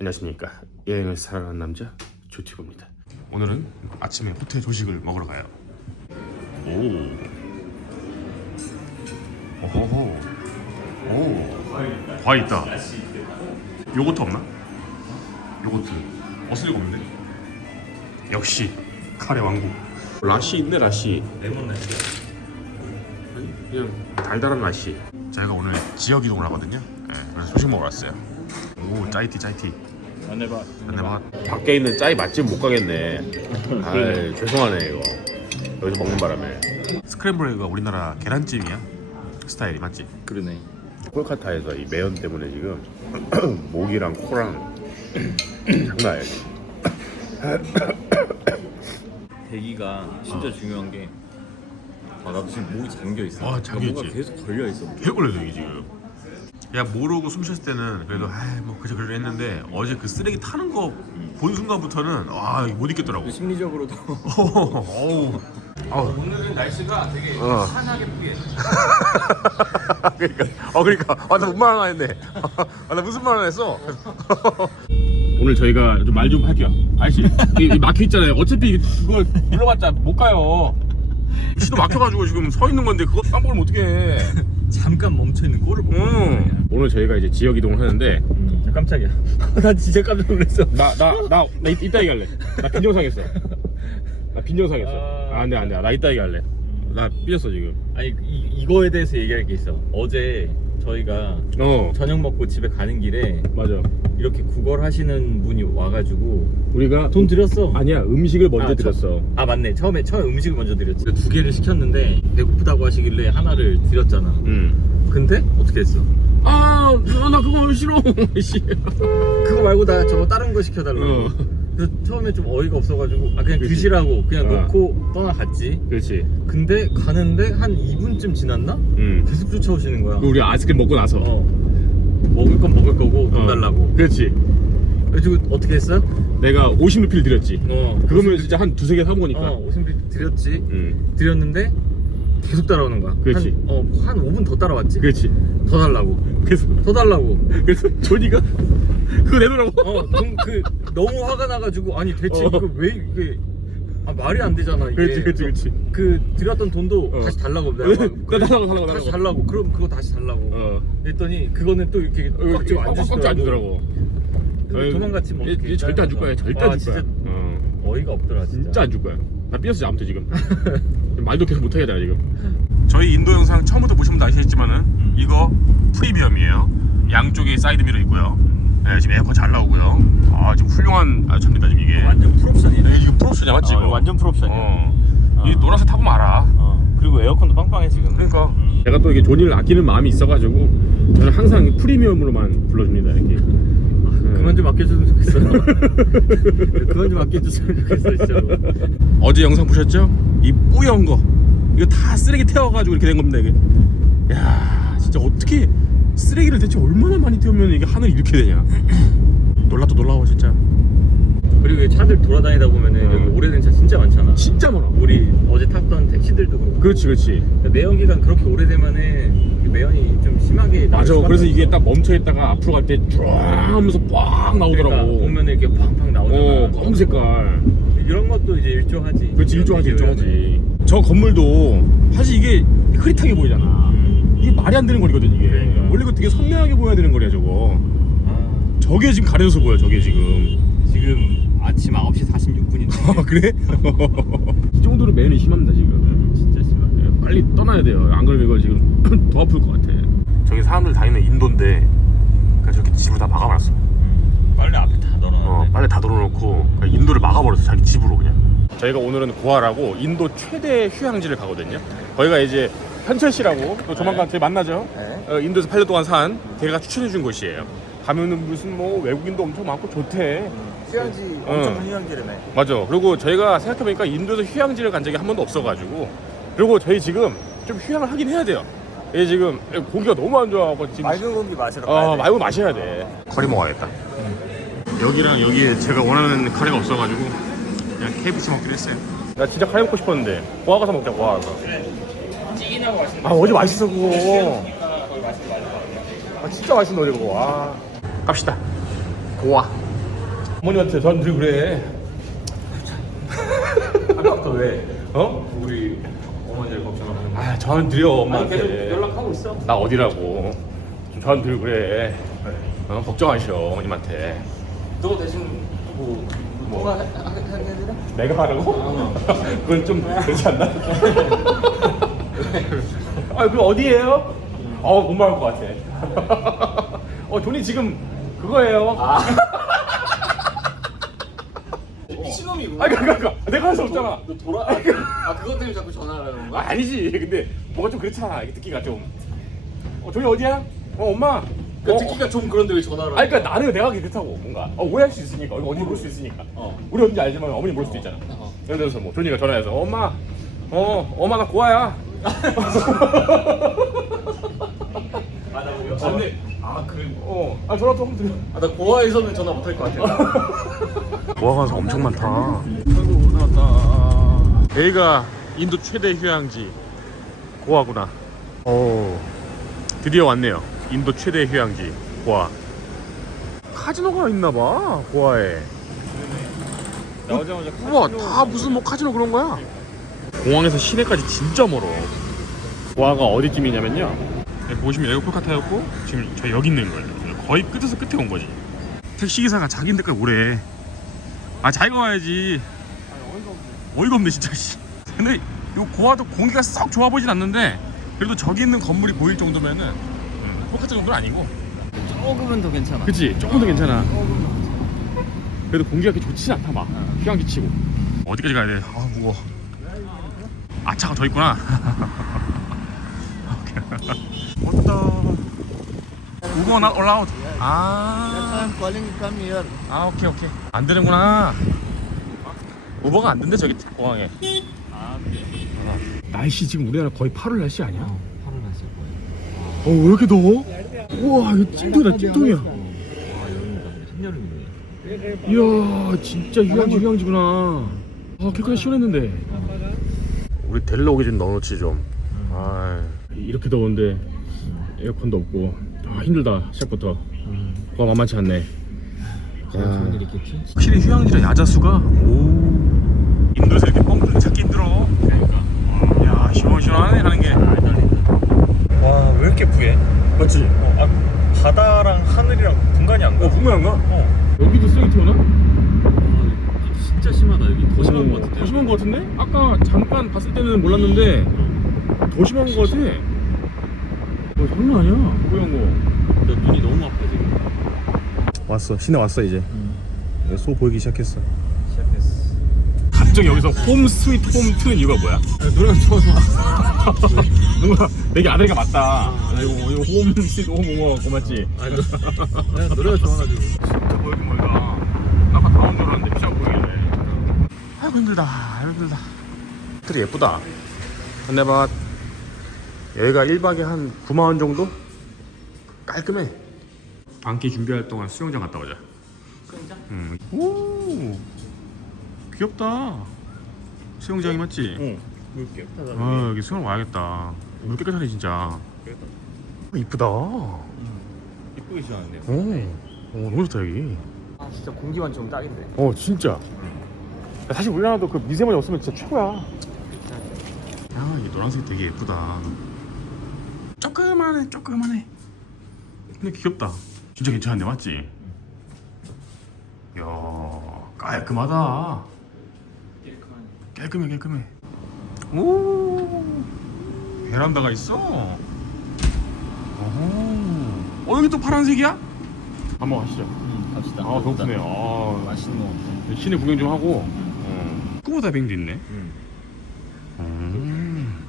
안녕하십니까. 여행을 사랑하는 남자 조티브입니다. 오늘은 아침에 호텔 조식을 먹으러 가요. 오. 오호호. 오. 과일 있다. 요거트 없나? 요거트. 없을 리가 없는데? 역시 카레 왕국. 라시 있네 라시. 레몬 라시. 그냥 달달한 라시. 저희가 오늘 지역 이동을 하거든요. 네, 그래서 조식 먹으러 왔어요 오 짜이티 짜이티 안 해봐 근데 막 밖에 있는 짜이 맛집 못 가겠네. 아 죄송하네 이거. 여기서 먹는 바람에. 스크램블 에그가 우리나라 계란찜이야. 스타일이 맞지? 그러네 콜카타에서 이 매연 때문에 지금 목이랑 코랑 장난 아니야. 대기가 진짜 중요한 게 아, 나도 지금 목이 잠겨 있어 아, 잠겨 있지. 계속 걸려 있어 개걸려서 이게 지금. 야 모르고 숨 쉬었을 때는 그래도 아뭐 그저 그래 했는데 어제 그 쓰레기 타는 거 본 순간부터는 와못 있겠더라고. 심리적으로도. 어우. 아우. 오늘은 날씨가 되게 어. 환하게 피해 그러니까. 어 그러니까. 아나 무슨 말 하나 했네. 아나 무슨 말 하나 했어? 오늘 저희가 좀 말 좀 할게요. 아저씨. 이, 이 막혀 있잖아요. 어차피 그걸 불러봤자 못 가요. 시도 막혀가지고 지금 서 있는 건데 그거 깜빡이면 어떡해 잠깐 멈춰있는 꼴을 보고 응. 오늘 저희가 이제 지역 이동을 하는데 음, 깜짝이야. 나 진짜 깜짝 놀랐어. 나 나 나 나 이따 얘기할래. 나 빈정상했어. 나 빈정상했어. 아, 안돼 안돼. 나 이따 얘기할래. 나 삐졌어 지금. 아니 이, 이거에 대해서 얘기할 게 있어. 어제 저희가 어 저녁 먹고 집에 가는 길에 맞아 이렇게 구걸하시는 분이 와가지고 우리가 돈 드렸어 아니야 음식을 먼저 아, 드렸어 아 맞네 처음에 처음에 음식을 먼저 드렸지 두 개를 시켰는데 배고프다고 하시길래 하나를 드렸잖아 응 근데 어떻게 했어? 아, 나 그거 싫어. 씨. 그거 말고 나 저거 다른 거 시켜달라고 어. 그래서 처음에 좀 어이가 없어가지고 아 그냥 그치. 드시라고 그냥 어. 놓고 떠나갔지 그렇지. 근데 가는데 한 2분쯤 지났나? 응. 계속 쫓아오시는 거야 우리 아이스크림 먹고 나서. 어 먹을 건 먹을 거고 돈 어. 달라고 그렇지. 그래가지고 어떻게 했어? 내가 50루피를 드렸지. 어 그거면 진짜 한 두세 개 사온 거니까. 어 50비 드렸지 응. 드렸는데 계속 따라오는 거야 그렇지. 한, 어, 한 5분 더 따라왔지 그렇지. 더 달라고 그래서 더 달라고 그래서 조니가 그거 내놓으라고. 어, 너무 그 너무 화가 나가지고 아니 대체 어. 이거 왜 이게 아 말이 안 되잖아 이게. 그렇지, 그렇지, 그렇지. 그 드렸던 돈도 어. 다시 달라고 나 내가 달라고 달라고 다시 달라고. 달라고 그럼 그거 다시 달라고 어. 그랬더니 그거는 또 이렇게 꽉 쥐고 안 꽉꽉 안 주더라고. 주더라고 도망갔지 뭐 얘, 어떡해. 얘 절대 안 줄 거야. 절대 아, 안줄 거야. 진짜 어. 어이가 없더라 진짜, 진짜 안 줄 거야. 나 삐졌어 아무튼 지금. 말도 계속 못 하겠다 지금. 저희 인도 영상 처음부터 보시면 다 아시겠지만은 이거 프리미엄이에요. 양쪽에 사이드 미러 있고요. 네, 지금 에어컨 잘 나오고요. 아 지금 훌륭한 아 차입니다 지금 이게. 완전 풀옵션이네 이거 프로옵션이야 맞지? 어, 이거? 완전 풀옵션이야 어. 이 어. 노란색 타보면 알아. 어. 그리고 에어컨도 빵빵해 지금 그러니까 음. 제가 또 이게 조니를 아끼는 마음이 있어가지고 저는 항상 프리미엄으로만 불러줍니다 이렇게. 그만 좀 아껴줬으면 좋겠어 그만 좀 아껴줬으면 좋겠어 진짜로 어제 영상 보셨죠? 이 뿌연 거 이거 다 쓰레기 태워가지고 이렇게 된 겁니다 이게 야 진짜 어떻게 쓰레기를 대체 얼마나 많이 태우면 이게 하늘이 이렇게 되냐 놀랍다 놀라워 진짜 그리고 이 차들 돌아다니다 보면은 어. 여기 오래된 차 진짜 많잖아. 진짜 많아 우리 어제 탔던 택시들도 그렇고. 그렇지 그렇지 매연 기간 그렇게 오래되면은 그 매연이 좀 심하게. 나올 맞아 수밖에 그래서 이게 없어. 딱 멈춰있다가 앞으로 갈 때 쫙 하면서 빡 나오더라고 그러니까 보면 이렇게 팡팡 나오잖아. 어 검은 색깔 이런 것도 이제 일조하지. 그렇지 일조하지 일조하지 저 건물도 사실 이게 흐릿하게 보이잖아 음. 이게 말이 안 되는 거리거든 이게. 그러니까. 원래 이거 되게 선명하게 보여야 되는 거리야 저거. 아, 저게 지금 가려져서 보여 저게 지금. 지금 아침 9시 46분인데. 아 그래? 이 정도로 매연이 심합니다 지금. 진짜 심하게. 빨리 떠나야 돼요. 안 그러면 이거 지금 더 아플 것 같아. 저기 사람들 다니는 인도인데 그냥 저렇게 집을 다 막아놨어. 빨리 앞에 다 넣어놨는데. 어, 빨리 다 덜어놓고 그냥 인도를 막아버렸어 자기 집으로 그냥. 저희가 오늘은 고아라고 인도 최대 휴양지를 가거든요. 거기가 이제 현철 씨라고 또 조만간 저희 만나죠 네. 어, 인도에서 8년 동안 산 걔가 추천해 준 곳이에요 가면은 무슨 뭐 외국인도 엄청 많고 좋대 휴양지 엄청 큰 휴양지라네. 맞아. 그리고 저희가 생각해보니까 인도에서 휴양지를 간 적이 한 번도 없어가지고 그리고 저희 지금 좀 휴양을 하긴 해야 돼요. 이게 지금 공기가 너무 안 좋아하고 지금 맑은 공기 마시러 어 말고 마셔야 돼. 커리 먹어야겠다. 여기랑 여기에 제가 원하는 카레가 없어가지고 그냥 KFC 먹기로 했어요. 나 진짜 카레 먹고 싶었는데 고아 가서 먹자 고아 가서. 찌긴하고 맛있는 아 어제 맛있어 그거. 아 진짜 맛있는 어제 그거. 아 갑시다. 고아. 어머님한테 저한테 그래. 아까부터 왜? 어? 우리 어머니를 걱정하는 아 저한테 드려 아니 엄마한테. 계속 연락하고 있어 나 어디라고? 좀 저한테 그래. 어? 걱정하셔 어머님한테. 너 대신 뭐 뭐가 하게 되나? 내가 하라고? 그건 좀 그렇지 않나? 아, 그 어디예요? 어, 못 말할 것 같아. 어, 돈이 지금 그거예요. 아, 미친놈이구나 아, 그니까, 그니까. 내가 할 수 없잖아. 너 돌아 아 그것 때문에 자꾸 전화를 하는 아, 거야? 아니지. 근데 뭐가 좀 그렇잖아. 이게 듣기가 좀. 어, 돈이 어디야? 어, 엄마. 그 어, 듣기가 좀 그런데 왜 전화를 아니, 그니까 나는 내가 그렇다고. 뭔가. 어, 오해할 수 있으니까. 어디 모를 수 있으니까. 어. 우리 어딘지 알지만 어머니 모를 수도 있잖아. 어. 예를 들어서 뭐 조니가 전화해서 엄마 어 엄마 나 고아야 아 나 뭐 아, 근데- 아 그래 어 아 전화 좀 드려 아 나 고아에서는 전화 못할 것 같아 고아 가서 엄청 많다. 아이고 나왔다 여기가 인도 최대 휴양지. 고아구나. 오 드디어 왔네요. 인도 최대 휴양지 고아. 카지노가 있나봐 고아에. 나오자마자 우와 다 무슨 뭐 카지노 그런 거야 공항에서 시내까지 진짜 멀어. 고아가 어디쯤이냐면요. 여기 보시면 에어포카타였고 지금 저 여기 있는 거예요. 거의 끝에서 끝에 온 거지. 택시기사가 자기 데까지 오래 아 자기가 와야지. 어이가 없네. 진짜 씨. 근데 요 고아도 공기가 썩 좋아 보진 않는데 그래도 저기 있는 건물이 보일 정도면은 음, 포카타 정도는 아니고. 조금은 더 괜찮아. 그치? 조금 더 괜찮아. 그래도 공기가 그렇게 좋지 않다 막. 휴양지 치고. 어디까지 가야 돼? 아 무거워 아 차가 더 있구나. 왔다 우버 not allowed 아, 아 오케이 오케이. 안 되는구나. 우버가 안 된대 저기 공항에. 아 날씨 지금 우리나라 거의 8월 날씨 아니야? 어 8월 났을 거야 어왜 이렇게 더워? 우와 이거 찜통이다 찜통이야. 아 여름이다. 한여름이네. 이야 진짜 휴양지 휴양지구나. 아 깨끗하게 시원했는데 우리 데리러 오기 좀 넣어놓지 좀 아, 이렇게 더운데 에어컨도 없고 아 힘들다 시작부터 그거 만만치 않네 있겠지? 확실히 휴양지랑 야자수가 오 인도에서 이렇게 뻥 뚫는 찾기 힘들어 그러니까 야 시원시원하네 하는 게 와왜 이렇게 부해? 맞지? 어, 아, 바다랑 하늘이랑 분간이 안 가. 어 분명한가? 어. 여기도 쓰레기 태우나? 아 진짜 심하다 여기 더 심한 거 같은데 더 심한 거 같은데? 아까 잠깐 봤을 때는 몰랐는데 더 심한 거 같아 어 장난 아니야 고양 거 나 눈이 너무 아파 지금 왔어. 시내 왔어 이제. 소 보이기 시작했어. 시작했어 갑자기 여기서 홈 스위트 홈 트는 이유가 뭐야? 노래가 좋아서 누가 내게 아들이가 맞다 이거 이거 홈 스위트 홈 옹어 고맙지? 아 내가 노래가 좋아가지고 진짜 멀긴 멀다 아까 다온줄 알았는데 비싸 보이길래 아이고 힘들다 아이고 힘들다 되게 예쁘다 근데 봐 여기가 1박에 한 9만원 정도? 깔끔해 반기 준비할 동안 수영장 갔다 오자 수영장? 음. 오 귀엽다 수영장이 맞지? 응. 볼게요. 아 여기 수영 와야겠다 물 깨끗하네 진짜 아, 이쁘다 오, 이쁘게 지어놨네요. 오 너무 좋다 여기 아 진짜 공기만 좀 딱인데 어 진짜 사실 우리나라도 그 미세먼지 없으면 진짜 최고야. 야 이 노란색 되게 예쁘다. 조그만해 조그만해. 근데 귀엽다. 진짜 괜찮은데 맞지? 이야 깔끔하다. 깔끔해 깔끔해. 오! 베란다가 있어? 어허. 어 여기 또 파란색이야? 한번 가시죠. 응 갑시다. 아 배고프네 아 맛있는 거 시내 구경 좀 하고 어. 스쿠버 다이빙도 있네. 응 음.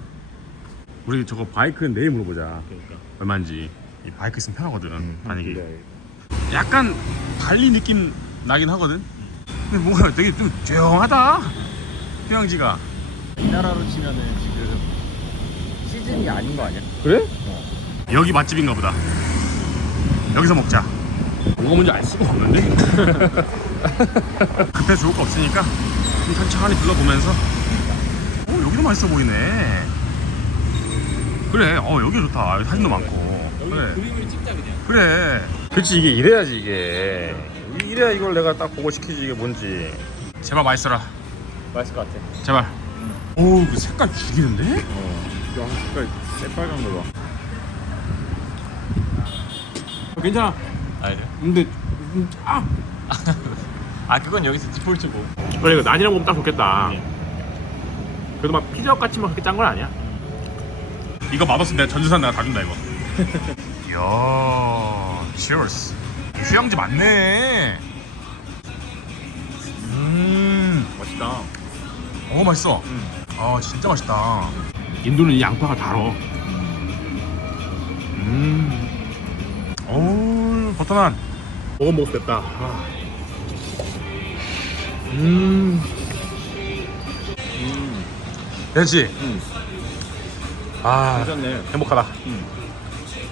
우리 저거 바이크는 내일 물어보자. 그러니까. 얼마인지. 이 바이크 있으면 편하거든 음, 다니기 약간 발리 느낌 나긴 하거든? 근데 뭔가 되게 좀 조용하다 휴양지가. 이 나라로 치면은 지금 시즌이 아닌 거 아니야? 그래? 여기 맛집인가 보다. 여기서 먹자. 뭐가 뭔지 알 수가 없는데? 급해서 좋을 거 없으니까. 좀 천천히 둘러보면서. 어 여기도 맛있어 보이네. 그래 어 여기 좋다. 여기 사진도 많고. 그래. 그림을 찍자 그냥. 그래. 그렇지 이게 이래야지 이게. 이- 이래야 이걸 내가 딱 보고 시키지 이게 뭔지. 제발 맛있어라. 맛있을 것 같아. 제발. 오우 그 색깔 죽이는데? 어. 야, 색깔 새빨간 거 봐. 어, 괜찮아. 아, 그래? 근데 음, 아 아, 그건 여기서 디폴트고. 그래 이거 난이랑 먹으면 딱 좋겠다. 네. 그래도 막 피자헛 같이 막 그렇게 짠 건 아니야? 이거 맛없으면 내가 전주산 내가 다 준다 이거. 이야 cheers. 휴양지 맞네. 음. 맛있다. 어 맛있어. 음. 아 진짜 맛있다. 인도는 이 양파가 달어. 음. 어우 버터난. 먹어 됐다. 음 음. 됐지? 음. 아 괜찮네. 행복하다 음.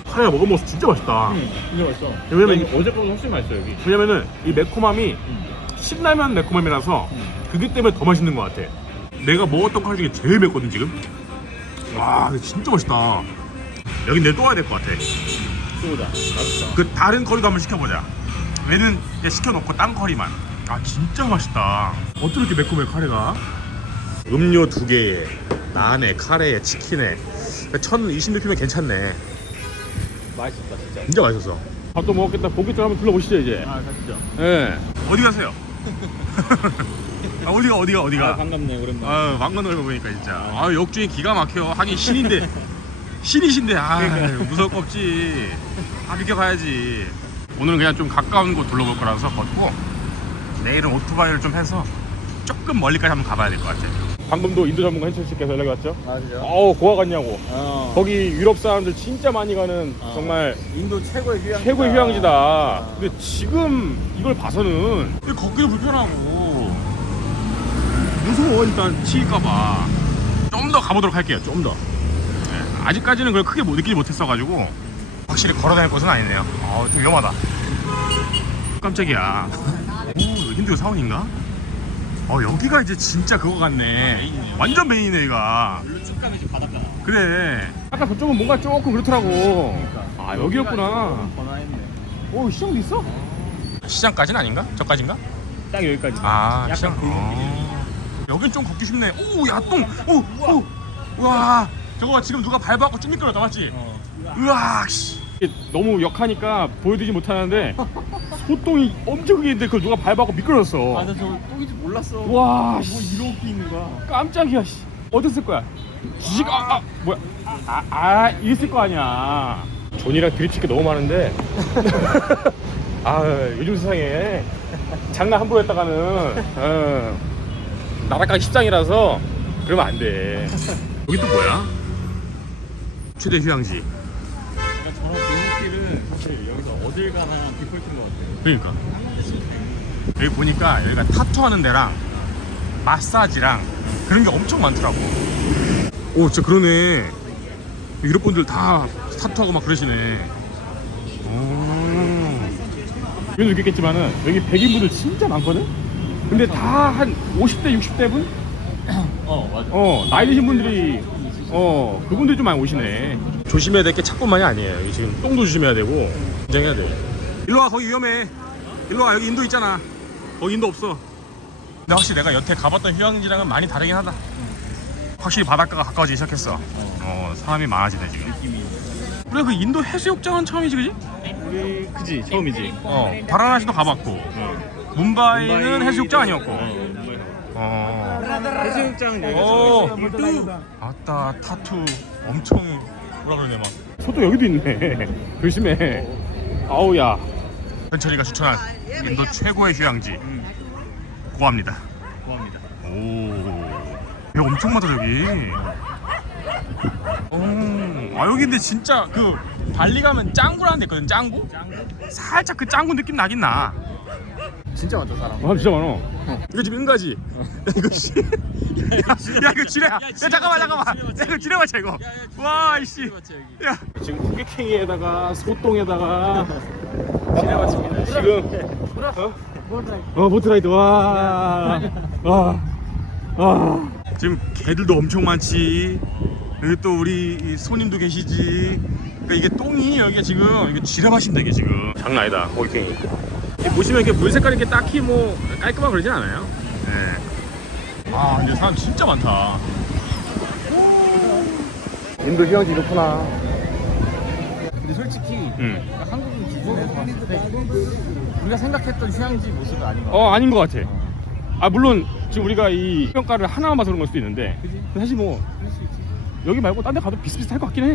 카레가 먹어서 진짜 맛있다 음. 진짜 맛있어. 왜냐면 여기 어제보다 훨씬 맛있어, 여기. 왜냐면은 이 매콤함이 음. 신라면 매콤함이라서 음. 그게 때문에 더 맛있는 것 같아 내가 먹었던 카레 중에 제일 맵거든 지금 와 진짜 맛있다 여긴 내가 또 와야 될 것 같아 또다. 맛있다. 그 다른 커리도 한번 시켜보자 얘는 시켜놓고 딴 커리만 아 진짜 맛있다. 어떻게 이렇게 매콤해 카레가? 음료 두 개에 난에 카레에 치킨에. 1026피면 괜찮네. 맛있다, 진짜. 진짜 맛있었어. 밥도 먹었겠다. 고깃집 한번 둘러보시죠 이제. 아, 가시죠. 예. 어디 가세요? 아, 어디가 어디가 어디가? 아, 반갑네, 오랜만에. 아 왕건 얼굴 보니까 진짜. 아. 역주행 기가 막혀 하긴 신인데 신이신데 아 무서울 거 없지. 다 비켜가야지. 오늘은 그냥 좀 가까운 곳 둘러볼 거라서 걷고 내일은 오토바이를 좀 해서 조금 멀리까지 한번 가봐야 될 것 같아 방금도 인도 전문가 hen철 씨께서 연락이 왔죠? 아, 진짜? 어우 고아 같냐고 어. 거기 유럽 사람들 진짜 많이 가는 어. 정말 인도 최고의 휴양지. 최고의 휴양지다. 근데 지금 이걸 봐서는 걷기도 불편하고 무서워 일단 치일까봐 좀 더 가보도록 할게요. 좀 더. 네, 아직까지는 그걸 크게 못 느끼지 못했어가지고 확실히 걸어 다닐 곳은 아니네요. 아, 좀 위험하다. 깜짝이야. 오, 힌두 사원인가? 어 여기가 이제 진짜 그거 같네. 완전 메인이네 얘가. 물론 축감이지 바닷가. 그래. 아까 저쪽은 뭔가 조금 그렇더라고. 아 여기였구나. 번화했네. 오 시장도 있어? 시장까지는 아닌가? 저까지인가? 딱 여기까지. 아 약간 시장. 그. 어. 여긴 좀 걷기 쉽네. 오 야똥. 오 오. 와 저거 지금 누가 밟아갖고 쭉 미끄러졌다 맞지? 어. 으악 씨. 너무 역하니까 보여드리지 못하는데 소똥이 엄청 크게 있는데 그걸 누가 밟아갖고 미끄러졌어. 아, 나 저거 똥인지 몰랐어. 와 뭐 씨. 이렇게 있는 거야. 깜짝이야 씨. 어딨을 거야? 지식 아, 아 뭐야? 아, 아 있을 거 아니야. 존이랑 드립칠 게 너무 많은데. 아 요즘 세상에 장난 함부로 했다가는 어, 나락가기 십장이라서 그러면 안 돼. 여기 또 뭐야? 최대 휴양지. 그러니까 저런 골목길은 사실 여기서 어딜 가나 디폴트인 것 같아요. 그러니까 여기 보니까 여기가 타투 하는 데랑 마사지랑 그런 게 엄청 많더라고. 오 진짜 그러네. 유럽 분들 다 타투하고 막 그러시네. 오. 이건 느꼈겠지만은 여기 백인분들 진짜 많거든. 근데 다 한 50대 60대 분? 어, 맞아. 어 나이 드신 분들이 어 그분들이 좀 많이 오시네. 조심해야 될 게 차뿐만이 아니에요. 여기 지금 똥도 조심해야 되고 긴장해야 돼. 일로 와 거기 위험해. 일로 와 여기 인도 있잖아. 거기 인도 없어. 근데 확실히 내가 여태 가봤던 휴양지랑은 많이 다르긴 하다. 확실히 바닷가가 가까워지기 시작했어. 어 사람이 많아지네 지금. 우리가 그 인도 해수욕장은 처음이지 그지? 우리 그지 처음이지. 어 바라나시도 가봤고 문바이는 해수욕장 아니었고. 어, 어. 해수욕장 어. 아따 타투 엄청 뭐라 그러네 막 소도 여기도 있네 조심해 아우야 현철이가 추천한 인도 최고의 휴양지. 음, 고아입니다. 고맙니다. 오. 여기 엄청 많다 저기. 오, 아 여기 근데 진짜 그 발리 가면 짱구라는 데 있거든 짱구? 살짝 그 짱구 느낌 나긴 나. 진짜 많다 사람. 아 진짜 많어 이거 지금 은가지? 야 이거 씨. 야, 이거 지뢰야 야, 잠깐만 잠깐만. 야 이거 지뢰 맞춰 이거. 와 이씨. 야. 지금 고객행위에다가 소똥에다가 지금 어? 어 보트라이드 와 와. 와. 지금 개들도 엄청 많지 여기 또 우리 이 손님도 계시지 그러니까 이게 똥이 여기가 지금 이게 지뢰밭인데 이게 지금 장난 아니다 고객행위 보시면 이렇게 물 색깔이 이렇게 딱히 뭐 깔끔하고 그러진 않아요. 네. 아 근데 사람 진짜 많다. 인도 휴양지 이렇구나. 근데 솔직히 응. 우리가 생각했던 휴양지 모습은 아닌 것 같아. 어 아닌 것 같아. 아 물론 지금 우리가 이 평가를 하나만 봐서 그런 걸 수도 있는데? 사실 뭐. 여기 말고 딴 데 가도 비슷비슷할 것 같긴 해.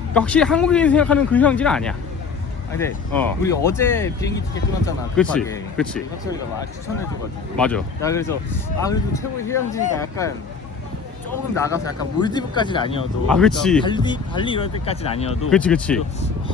그러니까 확실히 한국인이 생각하는 그 휴양지는 아니야. 아 근데 어. 우리 어제 비행기 티켓 끊었잖아. 그치, 급하게. 그치. 화철이가 막 추천해줘가지고. 맞아. 나 그래서 아 그래도 최고의 휴양지니까 약간 조금 나가서 약간 몰디브까지는 아니어도 아, 그치. 그러니까 발리 발리 이럴 때까지는 아니어도 그치, 그치. 또,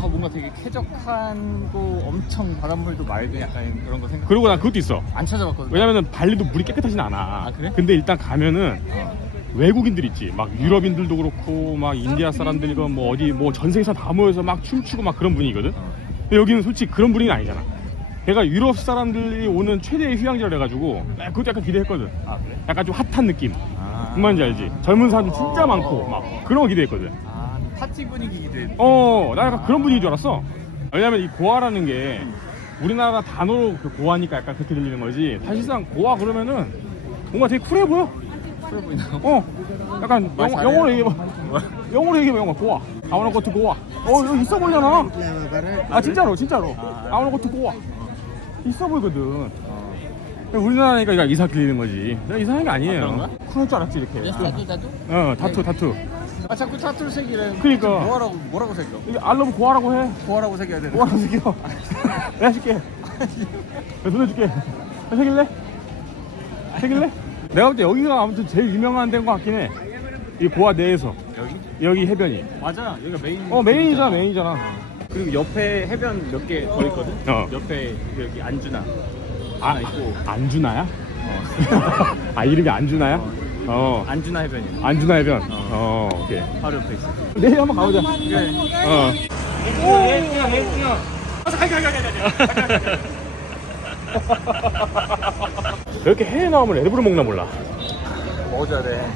아 뭔가 되게 쾌적하고 엄청 바닷물도 맑은 약간 그런 거 생각. 그리고 난 그것도 있어. 안 찾아봤거든. 왜냐면은 발리도 물이 깨끗하진 않아. 아, 그래? 근데 일단 가면은 어. 외국인들 있지. 막 유럽인들도 그렇고 막 인디아 사람들이건 뭐 어디 뭐 전 세계에서 다 모여서 막 춤추고 막 그런 분위기거든. 어. 근데 여기는 솔직히 그런 분위기는 아니잖아. 걔가 유럽 사람들이 오는 최대의 휴양지라 그래가지고 나 그것도 약간 기대했거든. 아 그래? 약간 좀 핫한 느낌. 아. 뭔 말인지 알지? 젊은 사람들 진짜 어, 많고 어, 막 어. 그런 거 기대했거든. 아 파티 분위기기도 해. 어, 나 약간 그런 분위기인 줄 알았어. 왜냐면 이 고아라는 게 우리나라 단어로 그 고아니까 약간 그렇게 들리는 거지. 사실상 고아 그러면은 뭔가 되게 쿨해 보여. 그래 보이나? 어, 약간 말 영어, 잘해. 영어로 얘기해봐. 영어로 얘기해봐, 영어. 고아. I wanna go to 고아. 어, 여기 있어 보이잖아. 아, 진짜로, 진짜로. 아, I wanna go to 고아. 있어 보이거든. 어. 우리나라니까 이거 이상 들리는 거지. 내가 이상한 게 아니에요. 아, 그런가? 쿨할 줄 알았지, 이렇게. 나도 나도. 어, 타투, 타투. 아 자꾸 타투를 새기래. 그러니까. 뭐라고 뭐라고 새겨? 이게 알러브 고아라고 해. 뭐라고 새겨야 되는? 고아라고 새겨. 내가 해줄게. 내가 돈 해줄게. 새길래? 새길래? 내가 볼 때 여기가 아무튼 제일 유명한 데인 것 같긴 해. 이 고아 내에서. 여기? 여기 해변이. 맞아. 여기가 메인. 어, 메인이잖아, 메인이잖아. 그리고 옆에 해변 몇 개 더 있거든. 어. 옆에 여기 안주나. 아, 하나 있고. 안주나야? 어. 아, 이름이 안주나야? 어. 안주나 해변이야. 안주나 해변. 어. 어, 오케이. 바로 옆에 있어. 내일 한번 가보자. 그래. 어. 이렇게 해외 나오면 레드불을 먹나 몰라. 먹어줘야 돼.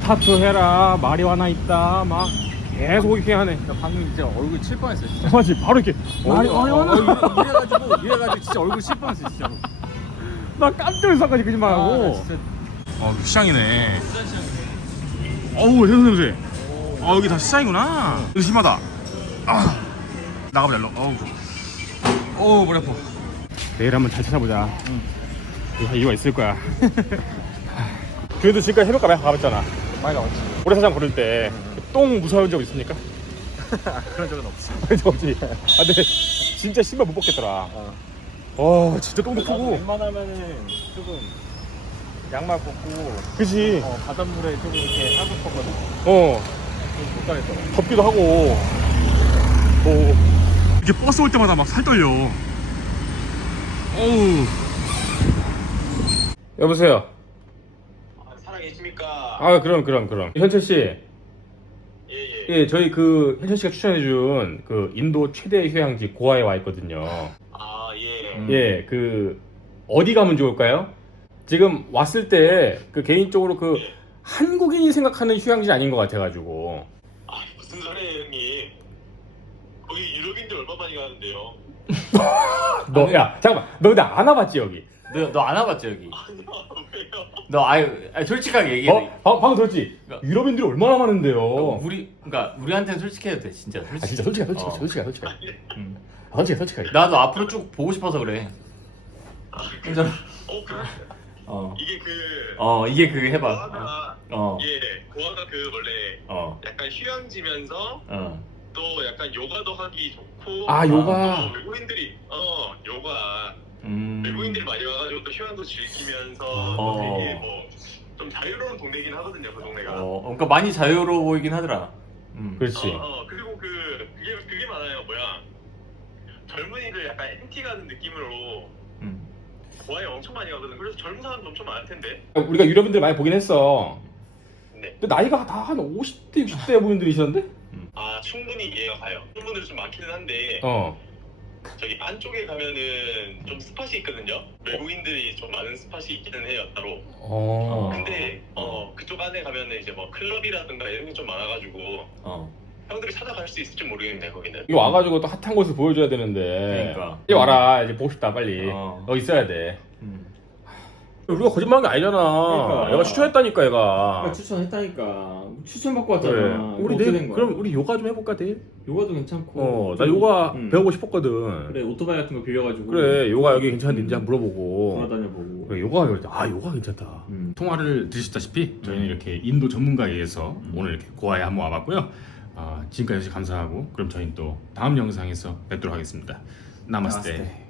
타투 해라, 마리화나 있다, 막 계속 이렇게 하네. 나 방금 진짜 얼굴 칠 뻔했어 진짜. 맞지? 바로 이렇게 마리, 어, 어, 마리화나. 이래가지고 이래가지고 진짜 얼굴 칠 뻔했어 진짜로. 나 깜짝 놀라까지 거짓말하고. 아, 나 진짜 어, 시장이네. 진짜. 어우, 냄새 냄새. 어, 여기 다 시장이구나. 이거 심하다. 아, 나가보자, 일로. 어우. 어우, 머리 아파. 내일 한번 잘 찾아보자. 응. 이거 이유가 있을 거야. 그래도 지금까지 해변가 많이 가봤잖아. 많이 나왔지. 모래사장 걸을 때 똥 무서운 적 있습니까? 그런 적은 없어. 그런 적 없지. 아, 근데 진짜 신발 못 벗겠더라. 어. 와, 진짜 똥도 크고. 웬만하면은 조금 양말 벗고 그지? 어, 바닷물에 조금 이렇게 하급하거든. 어, 못 가겠더라. 덥기도 하고. 뭐 이렇게 버스 올 때마다 막 살 떨려. 어우. 여보세요. 아, 살아 계십니까? 아, 그럼 그럼 그럼. 현철 씨. 예, 저희 그 현철 씨가 추천해준 그 인도 최대 휴양지 고아에 와 있거든요. 아, 예. 음. 예, 그 어디 가면 좋을까요? 지금 왔을 때 그 개인적으로 그 예. 한국인이 생각하는 휴양지 아닌 것 같아가지고. 아, 무슨 소리예요, 형님? 거기 유럽인들 얼마 많이 가는데요? 너, 야, 잠깐만, 너 근데 안 와봤지 여기? 너 너 안 와봤지 여기? 아니, 왜요? 너 아유 아니, 솔직하게 얘기해. 어, 방, 방금 들었지? 그러니까- 유럽인들이 얼마나 많은데요? 우리 그러니까 우리한테는 솔직해도 돼 진짜 솔직히. 아 진짜 솔직해, 솔직해, 어. 솔직해, 솔직해, 음. 솔직해, 솔직해. 나도 앞으로 쭉 보고 싶어서 그래. 아, 그, 진짜. 어, 그, 어. 이게 그, 어 이게 그 해봐. 고아가, 어. 예, 고아가 그 원래 어. 약간 휴양지면서 어. 또 약간 요가도 하기 좋고. 아, 요가. 또 외국인들이, 어, 요가. 음. 외국인들이 많이 와가지고 또 휴양도 즐기면서 어. 되게 뭐, 좀 자유로운 동네긴 하거든요, 그 동네가. 어. 그러니까 많이 자유로워 보이긴 하더라. 음. 그렇지. 어, 어, 그리고 그 그게 그게 많아요. 뭐야 젊은이들 약간 MT 가는 느낌으로 음. 고아에 엄청 많이 가거든. 그래서 젊은 사람도 엄청 많을 텐데. 우리가 유럽인들 많이 보긴 했어. 네. 근데 나이가 다 한 50대, 60대 분들이시던데? 아 충분히 이해가 가요. 충분히 좀 많기는 한데 어. 저기 안쪽에 가면은 좀 스팟이 있거든요. 외국인들이 좀 많은 스팟이 있기는 해요 따로. 어. 근데 어 그쪽 안에 가면은 이제 뭐 클럽이라든가 이런 게 좀 많아가지고 어. 형들이 찾아갈 수 있을지 모르겠네 거기는. 여기 와가지고 또 핫한 곳을 보여줘야 되는데 그러니까. 빨리 와라 이제 보고 싶다 빨리 어. 너 있어야 돼 음. 우리가 거짓말한 게 아니잖아 그러니까. 얘가 추천했다니까 얘가 아, 추천했다니까 추천 받고 왔잖아 그래. 우리 어떻게 내 된 거야? 그럼 우리 요가 좀 해볼까 돼? 요가도 괜찮고 어, 나 요가 음. 배우고 싶었거든. 그래 오토바이 같은 거 빌려가지고 그래, 요가 여기 괜찮은지 한번 물어보고. 돌아다녀보고 그래, 요가 아 요가 괜찮다. 음. 통화를 들으셨다시피 저희는 이렇게 인도 전문가에 의해서 오늘 이렇게 고아에 한번 와봤고요. 아, 지금까지 감사하고 그럼 저희는 또 다음 영상에서 뵙도록 하겠습니다. 나마스테. 나마스테.